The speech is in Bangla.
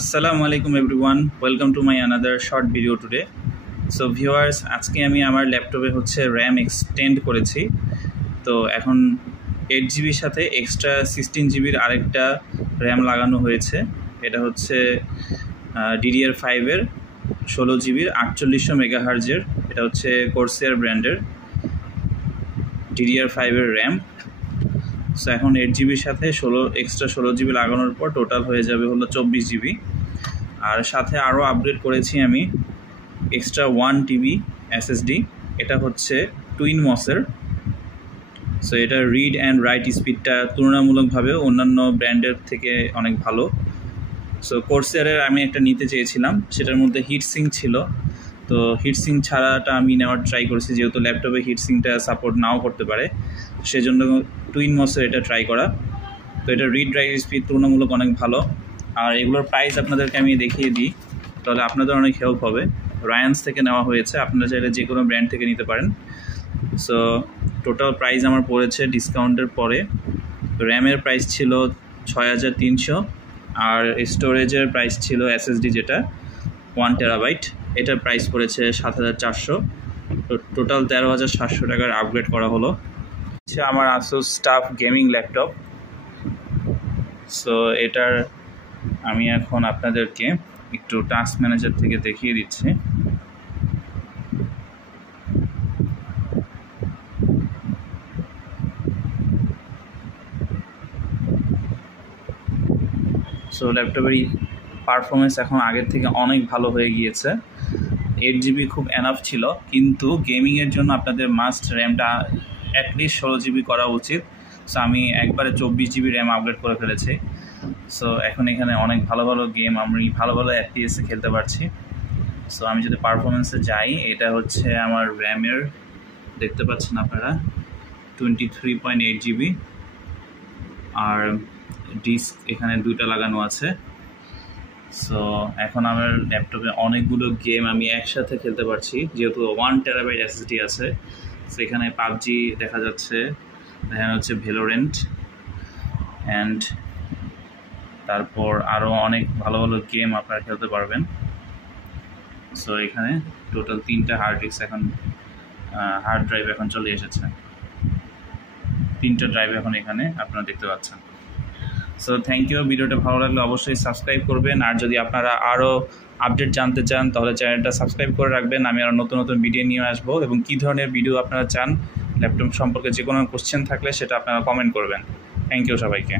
Assalamu alaikum everyone, welcome to my another short video today. So viewers, আজকে আমি আমার ল্যাপটপে হচ্ছে RAM এক্সটেন্ড করেছি। তো এখন 8GB সাথে এক্সট্রা 16GB এর আরেকটা RAM লাগানো হয়েছে। এটা হচ্ছে DDR5 এর 16GB 4800 MHz এর। এটা হচ্ছে Corsair ব্র্যান্ডের DDR5 এর RAM। সো এখন 8GB সাথে এক্সট্রা 16GB লাগানোর পর টোটাল হয়ে যাবে হলো 24GB। আর সাথে আরও আপগ্রেড করেছি আমি এক্সট্রা 1TB SSD। এটা হচ্ছে টুইনমসের। সো এটা রিড অ্যান্ড রাইট স্পিডটা তুলনামূলকভাবে অন্যান্য ব্র্যান্ডের থেকে অনেক ভালো। সো কোর্সেয়ারের আমি একটা নিতে চেয়েছিলাম, সেটার মধ্যে হিটসিঙ্ক ছিল। তো হিটসিঙ্ক ছাড়াটা আমি নেওয়ার ট্রাই করেছি, যেহেতু ল্যাপটপে হিটসিঙ্কটা সাপোর্ট নাও করতে পারে, সেজন্য টুইনমসের এটা ট্রাই করা। তো এটা রিড রাইট স্পিড তুলনামূলক অনেক ভালো। আর এগুলোর প্রাইস আপনাদেরকে আমি দেখিয়ে দিই, তাহলে আপনাদের অনেক হেল্প হবে। রায়ান্স থেকে নেওয়া হয়েছে, আপনারা চাইলে যে কোনো ব্র্যান্ড থেকে নিতে পারেন। সো টোটাল প্রাইস আমার পড়েছে ডিসকাউন্টের পরে। র্যামের প্রাইস ছিল 6300, আর স্টোরেজের প্রাইস ছিল SSD যেটা 1TB, এটার প্রাইস পড়েছে 7400। তো টোটাল 13700 টাকার আপগ্রেড করা হলো। আমার Asus tough gaming laptop. So এটার আমি এখন আপনাদেরকে একটু টাস্ক ম্যানেজার থেকে দেখিয়ে দিচ্ছি। সো ল্যাপটপের পারফরমেন্স এখন আগের থেকে অনেক ভালো হয়ে গিয়েছে। 8GB খুব এনাফ ছিল, কিন্তু গেমিংয়ের জন্য আপনাদের মাস্ট র্যামটা অ্যাটলিস্ট 16GB করা উচিত। সো আমি একবারে 24GB র্যাম আপগ্রেড করে ফেলেছি। সো এখন এখানে অনেক ভালো ভালো গেম আমি ভালো FPS-এ খেলতে পারছি। সো আমি যদি পারফরমেন্সে যাই, এটা হচ্ছে আমার র্যামের, দেখতে পাচ্ছেন আপনারা 23.8GB, আর ডিস্ক এখানে দুইটা লাগানো আছে। সো এখন আমার ল্যাপটপে অনেকগুলো গেম আমি একসাথে খেলতে পারছি, যেহেতু 1TB SSD আছে। সেখানে পাবজি দেখা যাচ্ছে, এখানে হচ্ছে ভ্যালোরেন্ট, অ্যান্ড তারপর আরও অনেক ভালো ভালো গেম আপনারা খেলতে পারবেন। সো এখানে টোটাল 3টা হার্ড ড্রাইভ এখন চলে এসেছে। 3টা ড্রাইভ এখন এখানে আপনারা দেখতে পাচ্ছেন। So thank you. ভিডিওটা ভালো লাগলে অবশ্যই সাবস্ক্রাইব করবেন, আর যদি আপনারা আরও আপডেট জানতে চান তাহলে চ্যানেলটা সাবস্ক্রাইব করে রাখবেন। আমি আরও নতুন নতুন ভিডিও নিয়ে আসবো, এবং কী ধরনের ভিডিও আপনারা চান ল্যাপটপ সম্পর্কে যে কোনো কোশ্চেন থাকলে সেটা আপনারা কমেন্ট করবেন। থ্যাংক ইউ সবাইকে।